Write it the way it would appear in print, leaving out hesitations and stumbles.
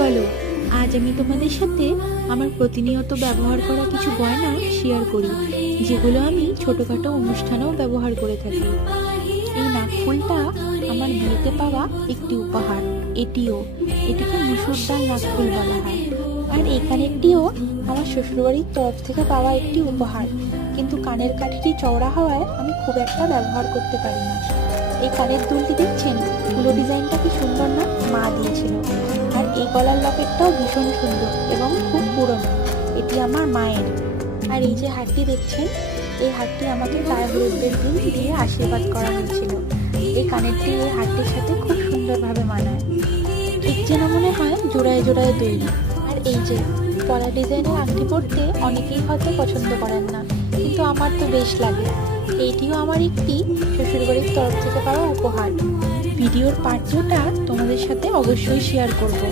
চলো আজ আমি তোমাদের সাথে আমার প্রতিনিয়ত ব্যবহার করা কিছু গয়না শেয়ার করি, যেগুলো আমি ছোটখাটো অনুষ্ঠানেও ব্যবহার করে থাকি। এই নাকফুলটা আমার বিয়েতে পাওয়া একটি উপহার। এটিকে মুসুর ডাল নাকফুল বলা হয়। আর এই কানেরটিও আমার শ্বশুরবাড়ির তরফ থেকে পাওয়া একটি উপহার, কিন্তু কানের কাঠিটি চওড়া হওয়ায় আমি খুব একটা ব্যবহার করতে পারি না। এই কানের দুলটি দেখছেন, পুরো ডিজাইনটা কি সুন্দর না? মা দিয়েছিল। আর এই গলার লকেটটাও ভীষণ সুন্দর এবং খুব পুরনো, এটি আমার মায়ের। আর এই যে হারটি দেখছেন, এই হারটি আমাকে গায়ে হলুদের দিন দিয়ে আশীর্বাদ করা হয়েছিল। এই কানেরটি এই হারটির সাথে খুব সুন্দরভাবে মানায়, ঠিক যেন মনে হয় জোড়ায় জোড়ায় তৈরি। আর এই যে পলা ডিজাইনের আংটি পরতে অনেকেই হয়তো পছন্দ করেন না, কিন্তু আমার তো বেশ লাগে। এইটিও আমার একটি শ্বশুরবাড়ির তরফ থেকে পাওয়া উপহার। ভিডিওর পার্ট 2টা তোমাদের সাথে অবশ্যই শেয়ার করব।